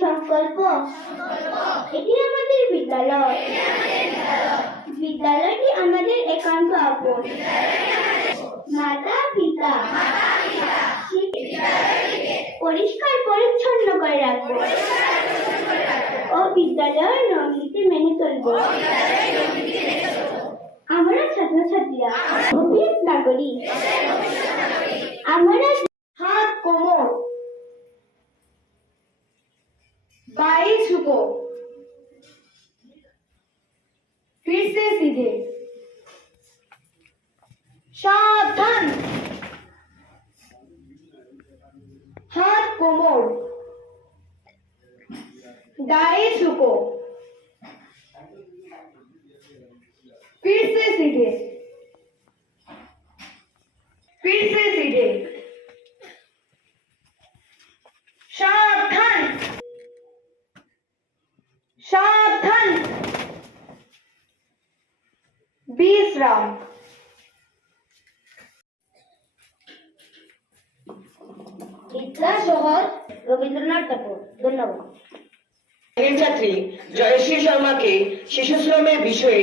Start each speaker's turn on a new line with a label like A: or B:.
A: সংকল্প? এটি আমাদের বিদ্যালয়। বিদ্যালয়টি আমাদের একান্ত আপন। মাতা, পিতা। পরিষ্কার পরিচ্ছন্ন করে রাখব। ও বিদ্যালয়ের নদীতে মেনে চলব। আমরা ছাত্রছাত্রীরা নাগরিক। আমরা
B: बाएं झुको फिर से सीधे सावधान हाथ कोमर दाएं झुको फिर से सीधे বিশ্রাম
A: বিদ্যা শহর রবীন্দ্রনাথ ঠাকুর। ধন্যবাদ।
C: আগের ছাত্রী জয়শ্রী শর্মাকে শিশু শ্রমের বিষয়ে